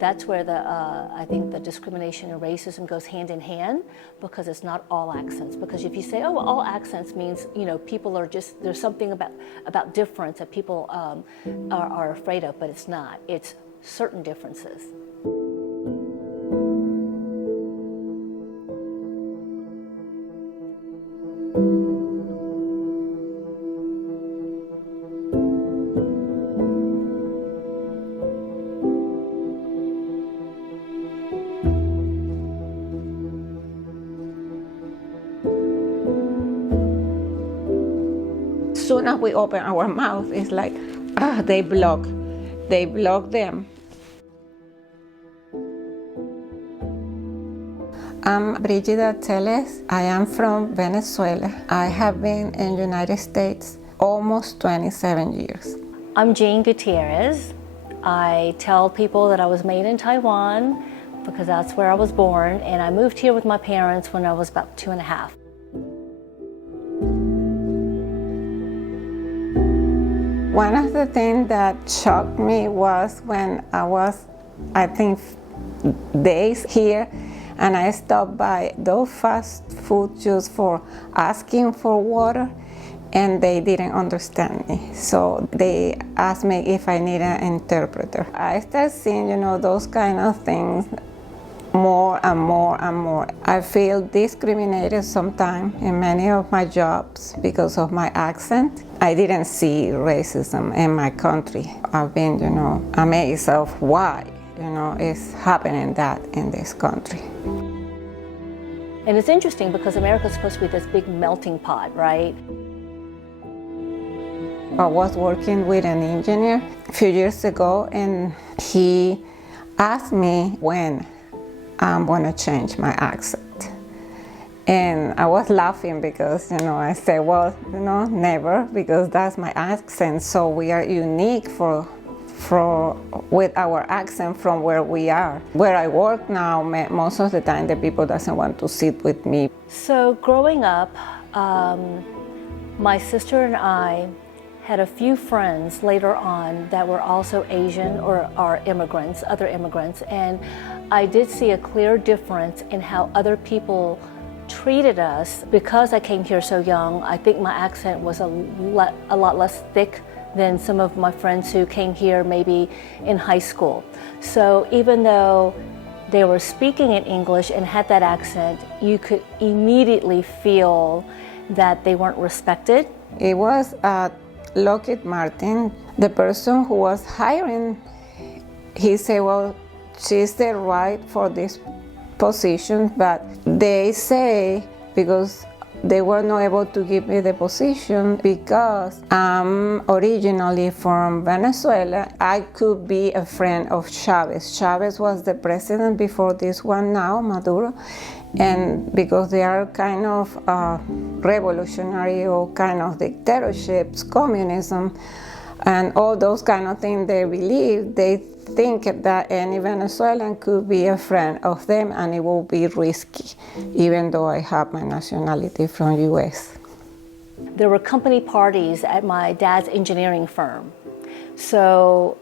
that's where I think the discrimination and racism goes hand in hand, because it's not all accents. Because if you say, oh, all accents means, people are just, there's something about difference that people are afraid of, but it's not. It's certain differences. Soon as we open our mouth, it's like, they block them. I'm Brigida Teles. I am from Venezuela. I have been in the United States almost 27 years. I'm Jane Gutierrez. I tell people that I was made in Taiwan because that's where I was born, and I moved here with my parents when I was about 2.5. One of the things that shocked me was when I was, I think, days here, and I stopped by those fast food just for asking for water, and they didn't understand me. So they asked me if I need an interpreter. I started seeing, those kind of things more and more and more. I feel discriminated sometimes in many of my jobs because of my accent. I didn't see racism in my country. I've been, amazed of why, it's happening that in this country. And it's interesting because America's supposed to be this big melting pot, right? I was working with an engineer a few years ago, and he asked me when I'm gonna change my accent. And I was laughing because, I said, well, never, because that's my accent. So we are unique with our accent from where we are. Where I work now, most of the time the people doesn't want to sit with me. So growing up, my sister and I had a few friends later on that were also Asian or are immigrants, other immigrants, and I did see a clear difference in how other people treated us. Because I came here so young, I think my accent was a lot less thick than some of my friends who came here maybe in high school. So even though they were speaking in English and had that accent, you could immediately feel that they weren't respected. It was Lockheed Martin, the person who was hiring, he said, well, she's the right for this position, but they say because they were not able to give me the position because I'm originally from Venezuela. I could be a friend of Chavez. Chavez was the president before this one now, Maduro. And because they are kind of revolutionary or kind of dictatorships, communism, and all those kind of things they believe, they think that any Venezuelan could be a friend of them and it will be risky, even though I have my nationality from US. There were company parties at my dad's engineering firm. So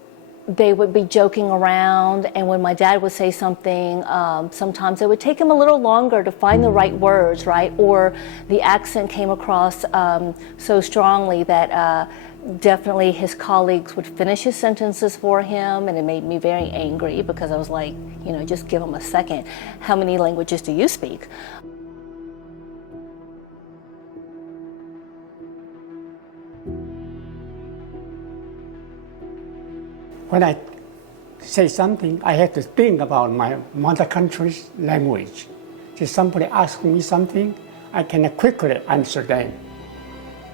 they would be joking around, and when my dad would say something, sometimes it would take him a little longer to find the right words, right? Or the accent came across so strongly that definitely his colleagues would finish his sentences for him, and it made me very angry because I was like, just give him a second. How many languages do you speak? When I say something, I have to think about my mother country's language. If somebody asks me something, I can quickly answer them.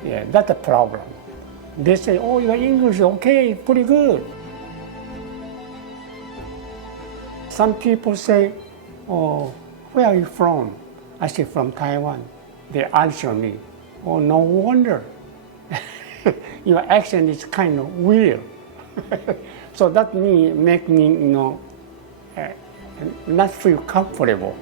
Yeah, that's the problem. They say, oh, your English is okay, pretty good. Some people say, oh, where are you from? I say, from Taiwan. They answer me, oh, no wonder. Your accent is kind of weird. So that make me, not feel comfortable.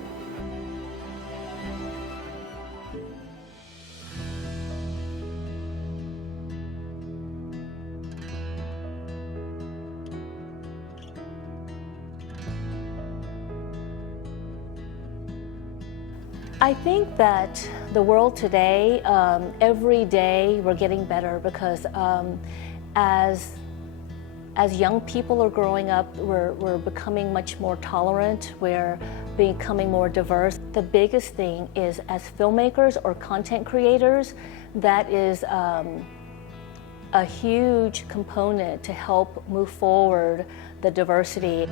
I think that the world today, every day we're getting better because as young people are growing up, we're becoming much more tolerant, we're becoming more diverse. The biggest thing is as filmmakers or content creators, that is a huge component to help move forward the diversity.